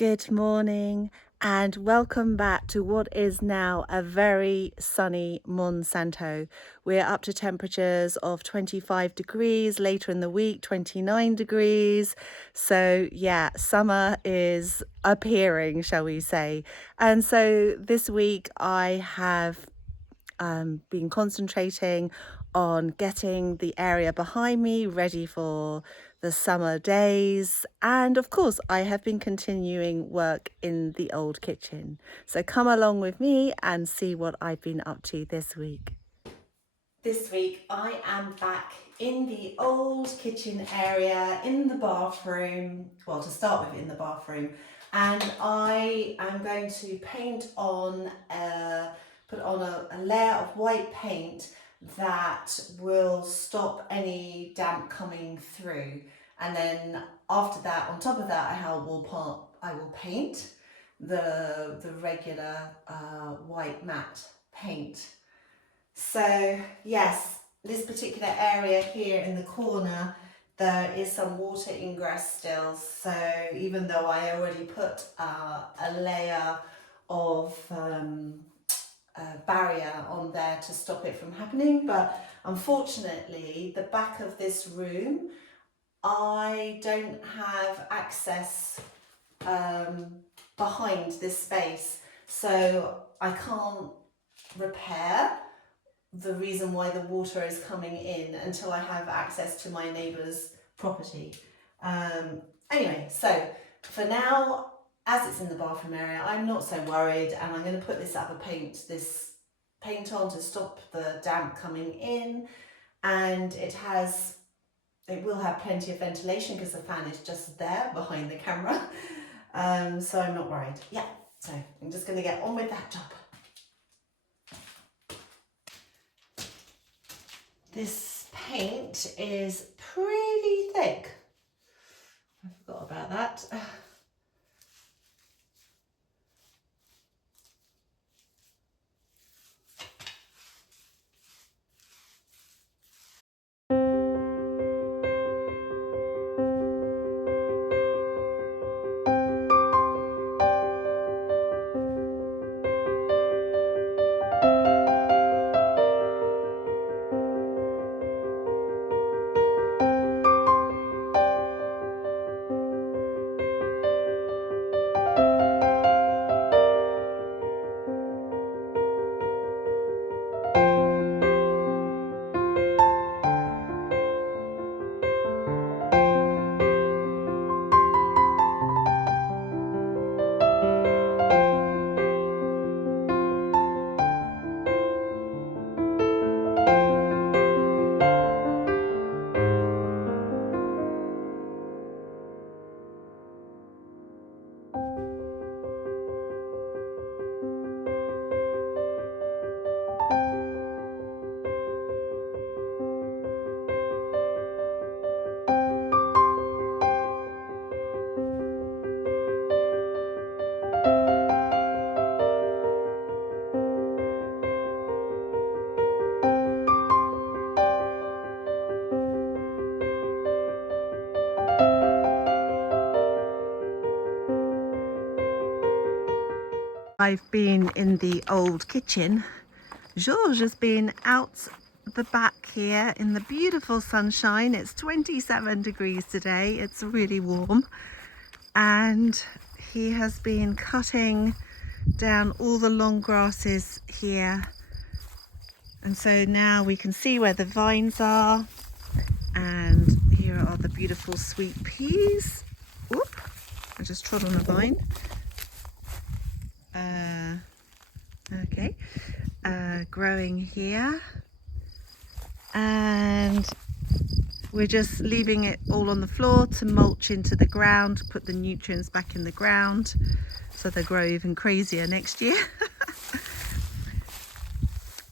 Good morning and welcome back to what is now a very sunny Monsanto. We're up to temperatures of 25 degrees, later in the week 29 degrees. So yeah, summer is appearing, shall we say. And so this week I have been concentrating on getting the area behind me ready for the summer days, and of course I have been continuing work in the old kitchen. So come along with me and see what I've been up to this week. This week I am back in the old kitchen area, in the bathroom, well, to start with in the bathroom, and I am going to paint on put on a layer of white paint that will stop any damp coming through, and then after that, on top of that, I will paint the regular white matte paint. So yes, this particular area here in the corner, there is some water ingress still. So even though I already put a layer of barrier on there to stop it from happening, but unfortunately the back of this room, I don't have access behind this space, so I can't repair the reason why the water is coming in until I have access to my neighbour's property. Anyway, so for now, as it's in the bathroom area, I'm not so worried, and I'm going to put this paint on to stop the damp coming in, and it will have plenty of ventilation because the fan is just there behind the camera. So I'm not worried. Yeah, so I'm just going to get on with that job. This paint is pretty thick. I forgot about that. I've been in the old kitchen. Georges has been out the back here in the beautiful sunshine. It's 27 degrees today. It's really warm. And he has been cutting down all the long grasses here. And so now we can see where the vines are. And here are the beautiful sweet peas. Oop, I just trod on a vine. Okay, growing here, and we're just leaving it all on the floor to mulch into the ground, put the nutrients back in the ground so they grow even crazier next year.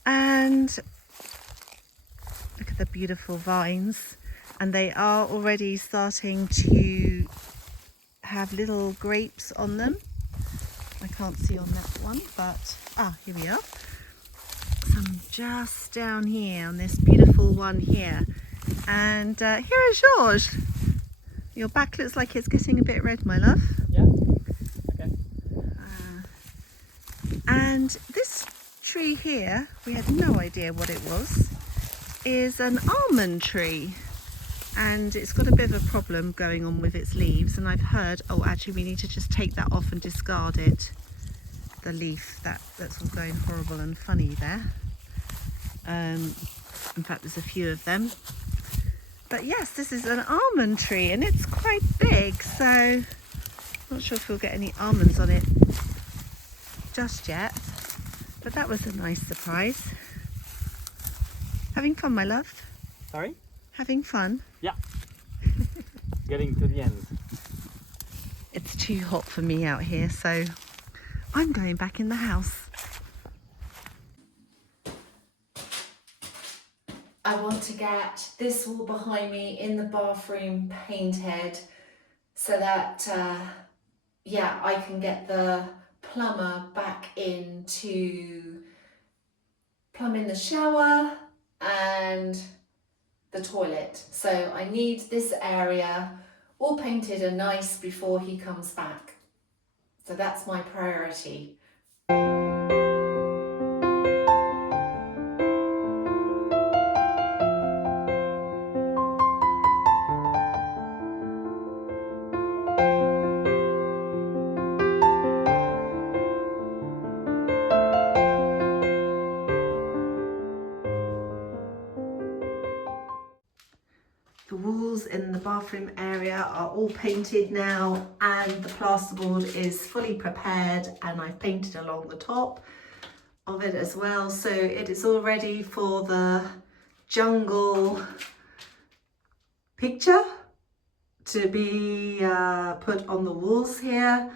And look at the beautiful vines, and they are already starting to have little grapes on them. I can't see on that one, but here we are. Some just down here on this beautiful one here. And here is Georges. Your back looks like it's getting a bit red, my love. Yeah. here, we had no idea what it was, is an almond tree. And it's got a bit of a problem going on with its leaves, and I've heard, oh actually we need to just take that off and discard it. The leaf, that's all going horrible and funny there. In fact there's a few of them. But yes, this is an almond tree and it's quite big, so I'm not sure if we'll get any almonds on it just yet. But that was a nice surprise. Having fun, my love? Sorry? Having fun? Yeah. Getting to the end. It's too hot for me out here, so I'm going back in the house. I want to get this wall behind me in the bathroom painted so that, yeah, I can get the plumber back in to plumb in the shower and the toilet. So I need this area all painted and nice before he comes back. So that's my priority. The walls in the bathroom area are all painted now, and the plasterboard is fully prepared, and I've painted along the top of it as well. So it is all ready for the jungle picture to be put on the walls here.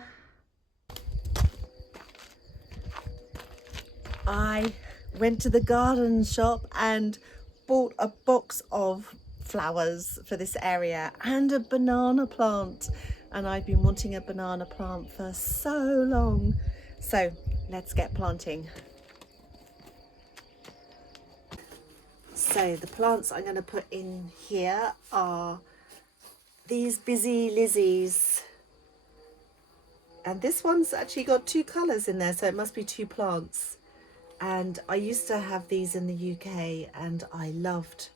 I went to the garden shop and bought a box of flowers for this area and a banana plant, and I've been wanting a banana plant for so long. So let's get planting. So the plants I'm going to put in here are these busy lizzies, and this one's actually got two colours in there, so it must be two plants. And I used to have these in the UK and I loved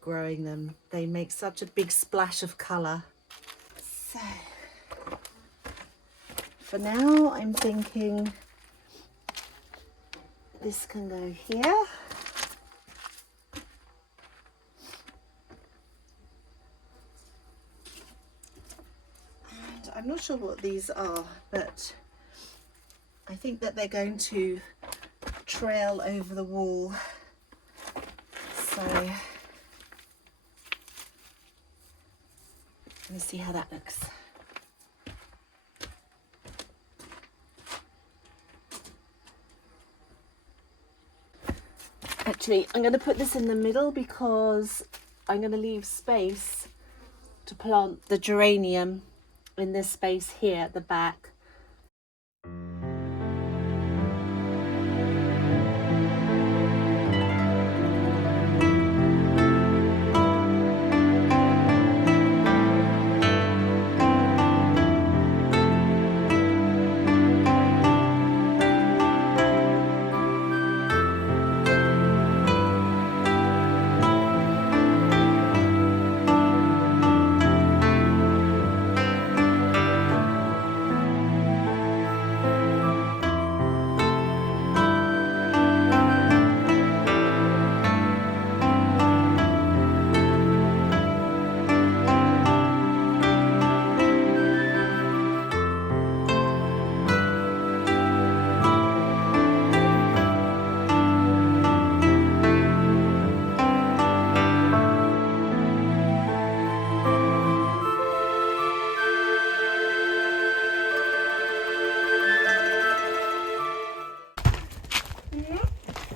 growing them. They make such a big splash of colour. So for now I'm thinking this can go here. And I'm not sure what these are, but I think that they're going to trail over the wall. So let me see how that looks. Actually, I'm going to put this in the middle because I'm going to leave space to plant the geranium in this space here at the back.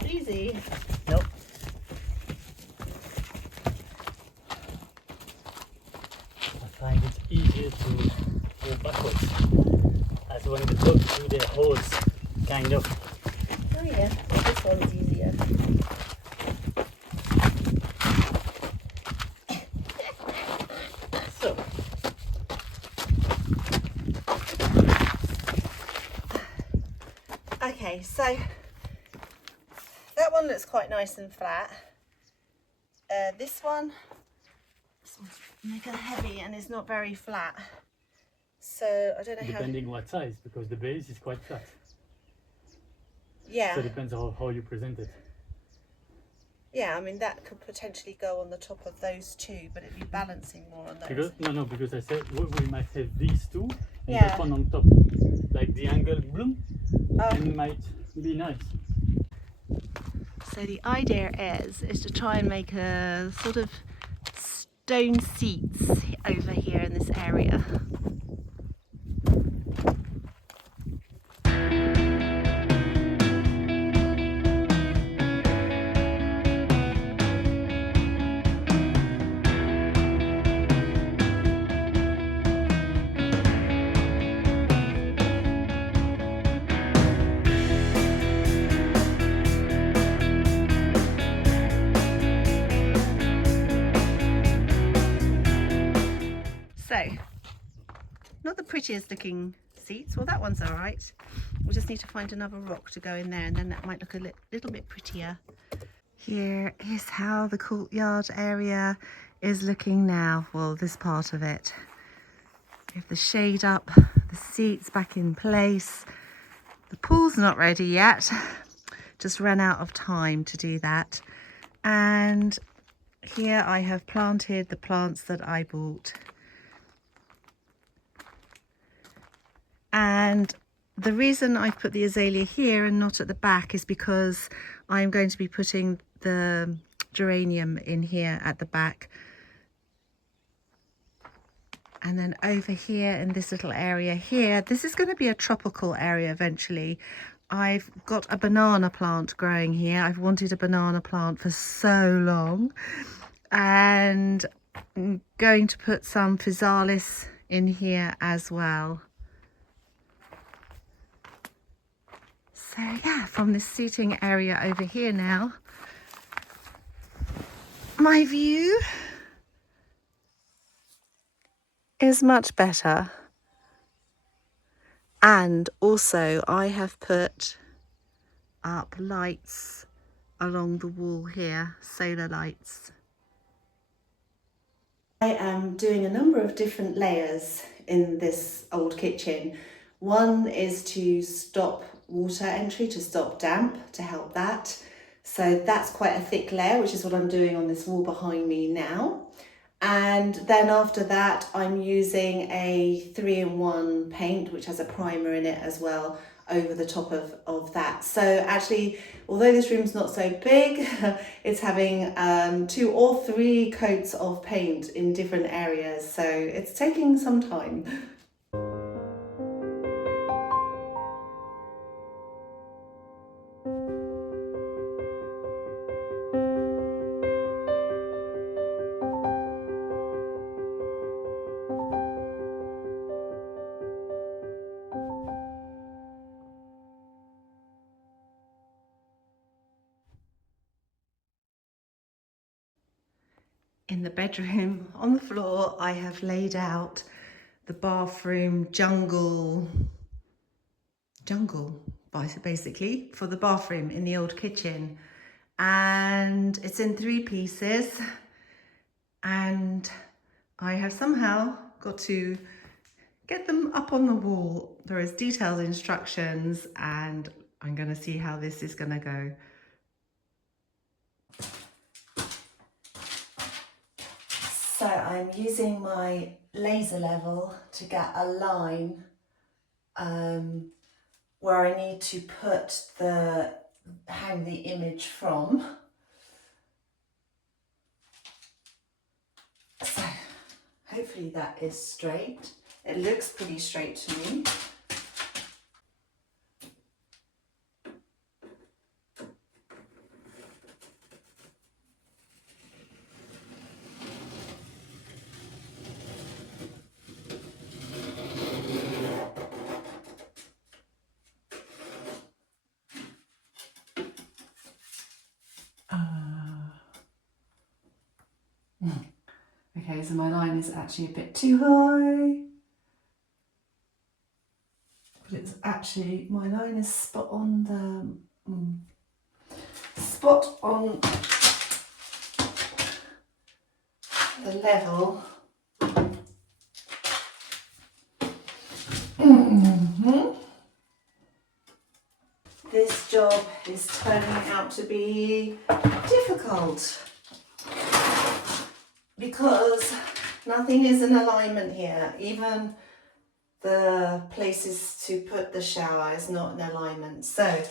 Easy. Nope. I find it easier to go backwards as when you go through the holes, kind of. Oh yeah, this one's easier. So, Okay, so one looks quite nice and flat. This one's mega heavy and is not very flat. So I don't know Depending what size, because the base is quite flat. Yeah. So it depends on how you present it. Yeah, I mean that could potentially go on the top of those two, but it'd be balancing more on those. Because I said we might have these two and Yeah. that one on top. Like the angle bloom and might be nice. So the idea is to try and make a sort of stone seats over here in this area. So, not the prettiest looking seats. Well, that one's all right. We'll just need to find another rock to go in there, and then that might look a little bit prettier. Here is how the courtyard area is looking now. Well, this part of it. We have the shade up, the seats back in place. The pool's not ready yet. Just ran out of time to do that. And here I have planted the plants that I bought. And the reason I put the azalea here and not at the back is because I'm going to be putting the geranium in here at the back. And then over here in this little area here, this is going to be a tropical area eventually. I've got a banana plant growing here. I've wanted a banana plant for so long. And I'm going to put some physalis in here as well. So yeah, from this seating area over here now, my view is much better. And also I have put up lights along the wall here, solar lights. I am doing a number of different layers in this old kitchen. One is to stop water entry, to stop damp, to help that. So that's quite a thick layer, which is what I'm doing on this wall behind me now. And then after that, I'm using a 3-in-1 paint, which has a primer in it as well, over the top of that. So actually, although this room's not so big, it's having 2 or 3 coats of paint in different areas. So it's taking some time. In the bedroom, on the floor, I have laid out the bathroom jungle, basically, for the bathroom in the old kitchen. And it's in 3 pieces. And I have somehow got to get them up on the wall. There is detailed instructions, and I'm going to see how this is going to go. So I'm using my laser level to get a line where I need to hang the image from. So hopefully that is straight. It looks pretty straight to me. Okay, so my line is actually a bit too high. But it's actually, my line is spot on spot on the level. This job is turning out to be difficult because nothing is in alignment here. Even the places to put the shower is not in alignment. So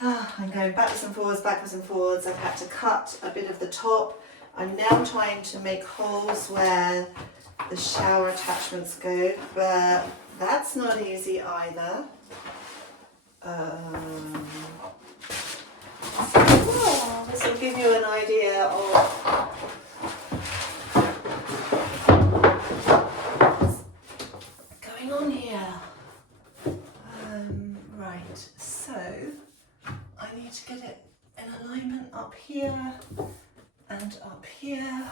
I'm going backwards and forwards, backwards and forwards. I've had to cut a bit of the top. I'm now trying to make holes where the shower attachments go, but that's not easy either. This will give you an idea of what's going on here. Right, so I need to get it in alignment up here and up here.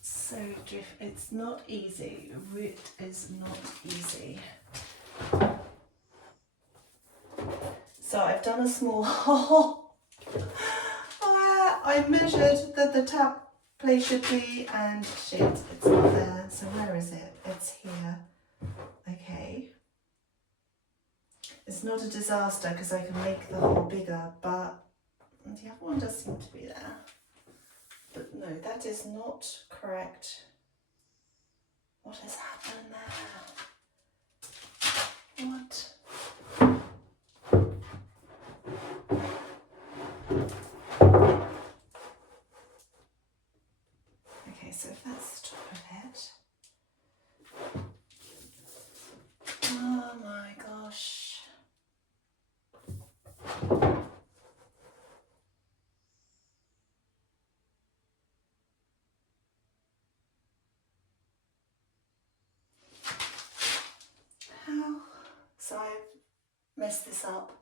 So it's not easy. It is not easy. So I've done a small hole where I measured that the tap place should be, and shit, it's not there. So where is it? It's here. Okay. It's not a disaster because I can make the hole bigger, but the other one does seem to be there. But no, that is not correct. What has happened there? What? Okay, so if that's the top of it. Oh my gosh. So I've messed this up.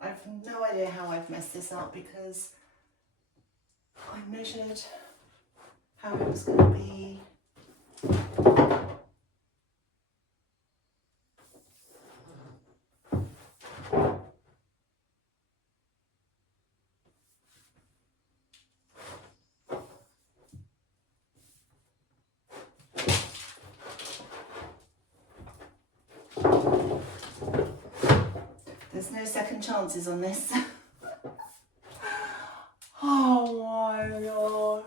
I've no idea how I've messed this up because I measured how it was going to be. There's no second chances on this. Oh my god.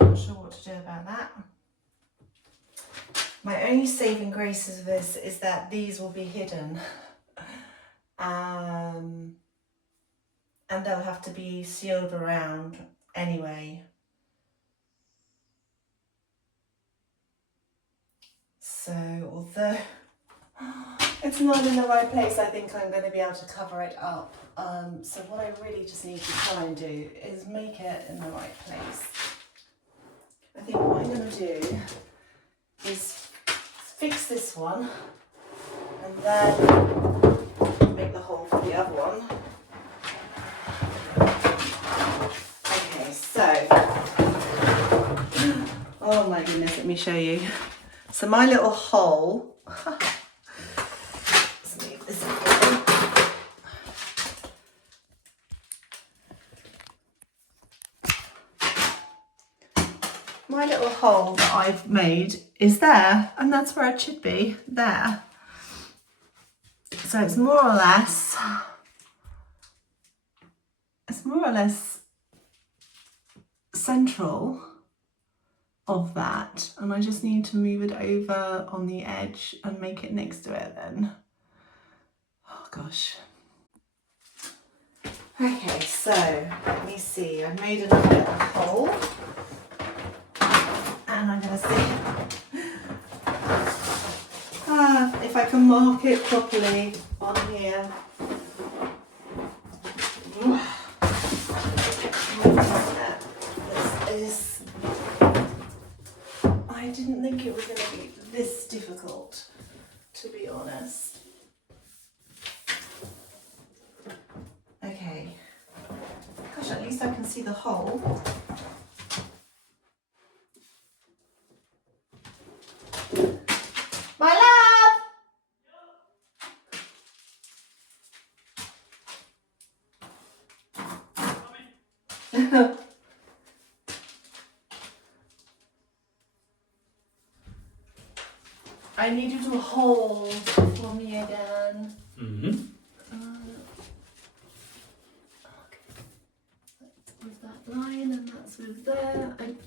Not sure what to do about that. My only saving grace of this is that these will be hidden. And they'll have to be sealed around anyway. So although it's not in the right place, I think I'm going to be able to cover it up. So what I really just need to try and do is make it in the right place. I think what I'm going to do is fix this one and then make the hole for the other one. Okay, so, oh my goodness, let me show you. So my little hole, let's move this up. My little hole that I've made is there, and that's where it should be, there. So it's more or less central of that, and I just need to move it over on the edge and make it next to it then. Oh gosh. Okay, so let me see, I've made another little hole and I'm going to see if I can mark it properly on here. I didn't think it was going to be this difficult, to be honest. see the hole. My love! I need you to hold for me again. Mm-hmm. Okay. That's with that line and that's with there. And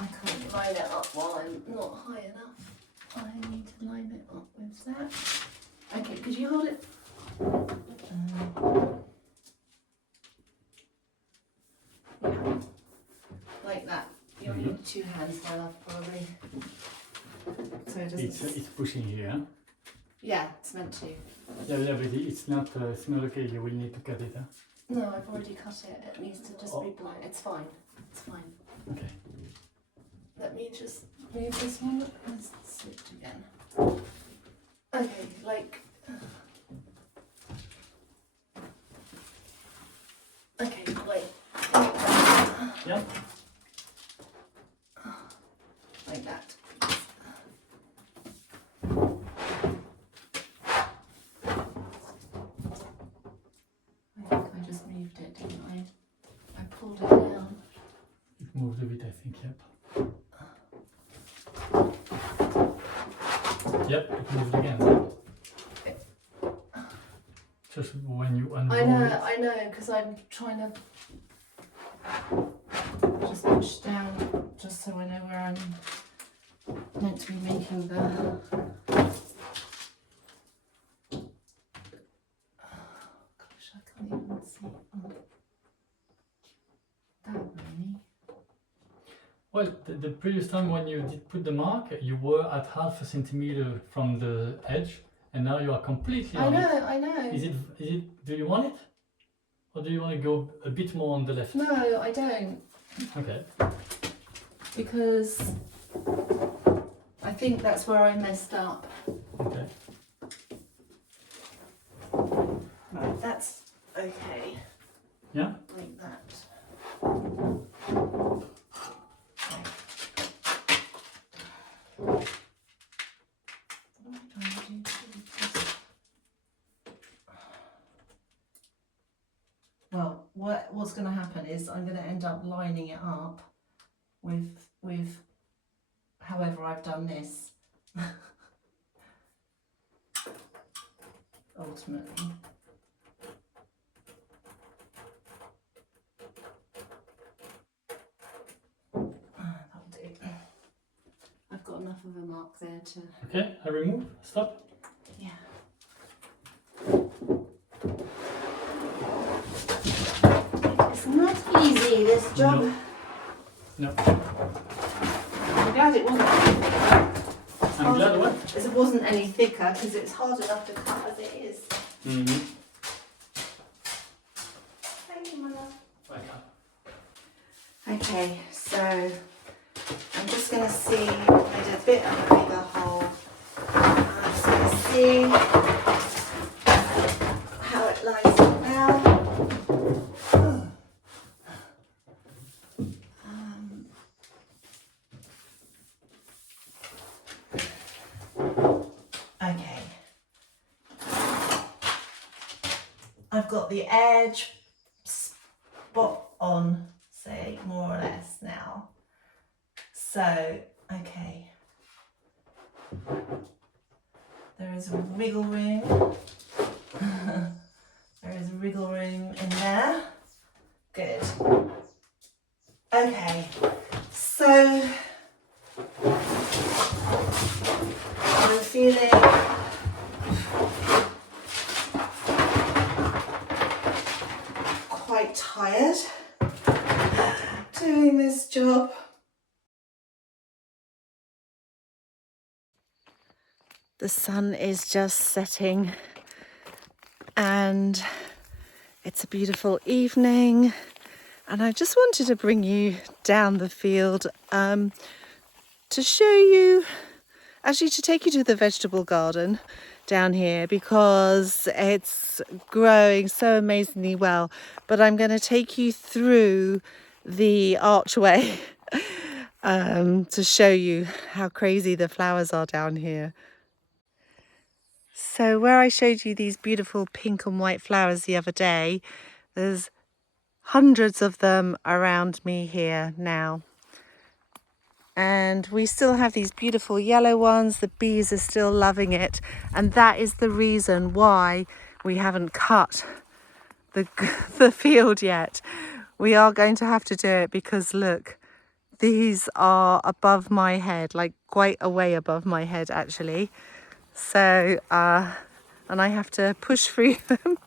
I can't line it up while I'm not high enough. I need to line it up with that. Okay, could you hold it? Yeah. Like that. You'll need 2 hands, my love, probably. So it doesn't... It's pushing here. Huh? Yeah, it's meant to. Yeah, but it's not okay. You will need to cut it. Huh? No, I've already cut it. It needs to just be blank. It's fine. It's fine. Okay. Let me just move this one. It's slipped again. Okay, like... Okay, wait. Yeah. Like that. I think I just moved it, didn't I? I pulled it down. It moved a bit, I think. Yep. Yep, it moved again. Just when you unroll it. I know, because I'm trying to just push down, just so I know where I'm meant to be making the... Gosh, I can't even see that really. Well, the previous time when you did put the mark, you were at half a centimeter from the edge, and now you are completely on it. I know. Is it? Do you want it, or do you want to go a bit more on the left? No, I don't. Okay. Because I think that's where I messed up. Okay. Right, that's okay. Yeah. Like that. Well, what's going to happen is I'm going to end up lining it up with however I've done this. Ultimately. That'll do. I've got enough of a mark there to... Okay, I remove. Stop. Yeah. It's not easy, this job. No. I'm glad it wasn't any thicker. I'm glad what? It wasn't any thicker because it's hard enough to cut as it is. Mm-hmm. Thank you, my love. Welcome. Okay, so I'm just going to see, I did a bit of a bigger hole. I'm just going to see how it lines up now. Okay. I've got the edge spot on, say, more or less now. So, okay. There is wiggle room. There is wiggle room in there. Good. Okay. So, I'm feeling quite tired doing this job. The sun is just setting and it's a beautiful evening, and I just wanted to bring you down the field to show you actually to take you to the vegetable garden down here because it's growing so amazingly well. But I'm going to take you through the archway to show you how crazy the flowers are down here. So where I showed you these beautiful pink and white flowers the other day, there's hundreds of them around me here now. And we still have these beautiful yellow ones. The bees are still loving it. And that is the reason why we haven't cut the, the field yet. We are going to have to do it because look, these are above my head, like quite a way above my head actually. So, and I have to push through them.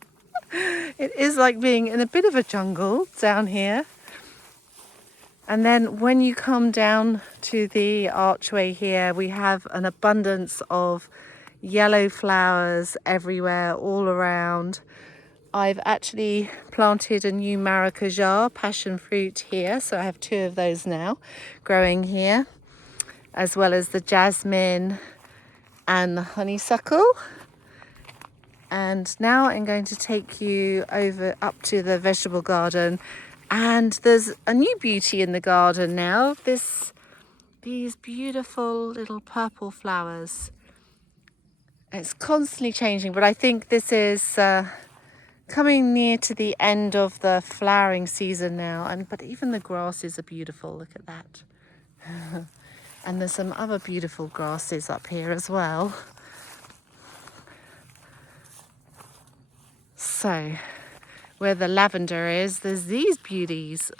It is like being in a bit of a jungle down here. And then when you come down to the archway here, we have an abundance of yellow flowers everywhere, all around. I've actually planted a new maracuja, passion fruit here. So I have 2 of those now growing here, as well as the jasmine and the honeysuckle. And now I'm going to take you over up to the vegetable garden. And there's a new beauty in the garden now. These beautiful little purple flowers. It's constantly changing, but I think this is coming near to the end of the flowering season now. But even the grasses are beautiful. Look at that. And there's some other beautiful grasses up here as well. So where the lavender is, there's these beauties.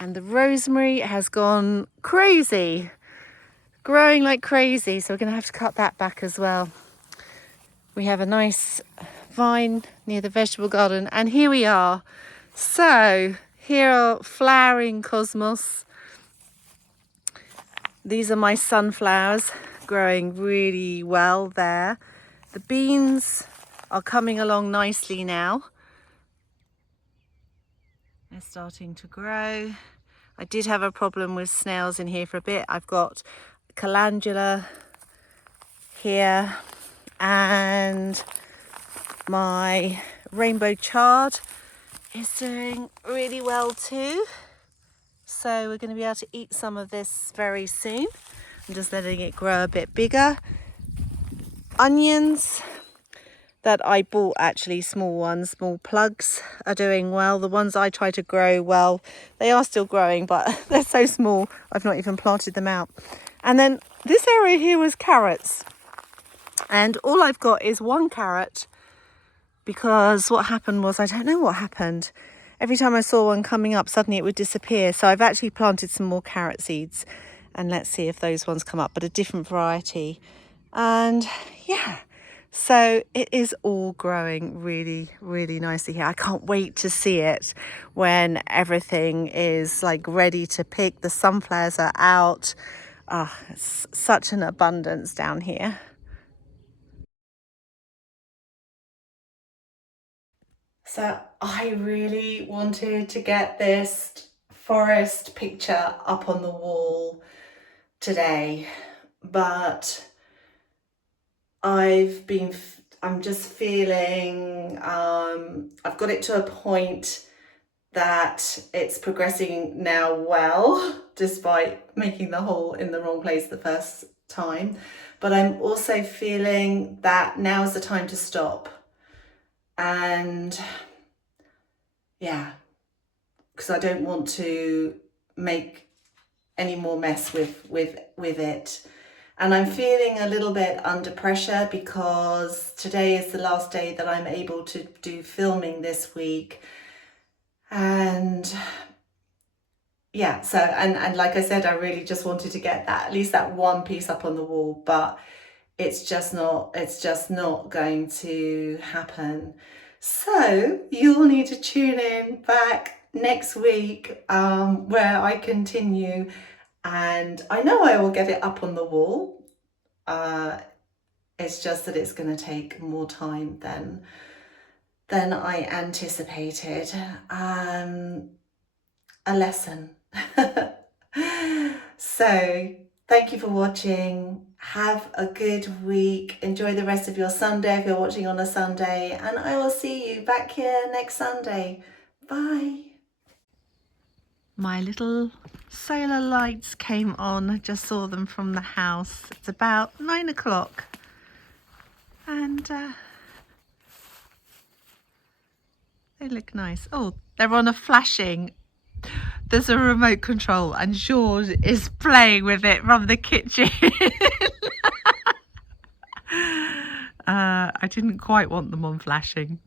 And the rosemary has gone crazy, growing like crazy. So we're going to have to cut that back as well. We have a nice vine near the vegetable garden. And here we are. So here are flowering cosmos. These are my sunflowers growing really well there. The beans are coming along nicely now. They're starting to grow. I did have a problem with snails in here for a bit. I've got calendula here and my rainbow chard is doing really well too. So we're going to be able to eat some of this very soon. I'm just letting it grow a bit bigger. Onions that I bought, actually small ones, small plugs, are doing well. The ones I try to grow, well, they are still growing, but they're so small I've not even planted them out. And then this area here was carrots, and all I've got is 1 carrot because what happened was, I don't know what happened, every time I saw one coming up suddenly it would disappear. So I've actually planted some more carrot seeds, and let's see if those ones come up, but a different variety. And yeah, so it is all growing really, really nicely here. I can't wait to see it when everything is like ready to pick. The sunflowers are out. It's such an abundance down here. So I really wanted to get this forest picture up on the wall today, but I'm just feeling I've got it to a point that it's progressing now well, despite making the hole in the wrong place the first time. But I'm also feeling that now is the time to stop. And yeah, because I don't want to make any more mess with it. And I'm feeling a little bit under pressure because today is the last day that I'm able to do filming this week. And yeah, so and like I said, I really just wanted to get that, at least that one piece up on the wall, but it's just not going to happen. So you'll need to tune in back next week where I continue, and I know I will get it up on the wall. It's just that it's going to take more time than I anticipated. A lesson. So thank you for watching. Have a good week. Enjoy the rest of your Sunday if you're watching on a Sunday, and I will see you back here next Sunday. Bye. My little solar lights came on. I just saw them from the house. It's about 9 o'clock. And they look nice. Oh, they're on a flashing. There's a remote control and George is playing with it from the kitchen. I didn't quite want them on flashing.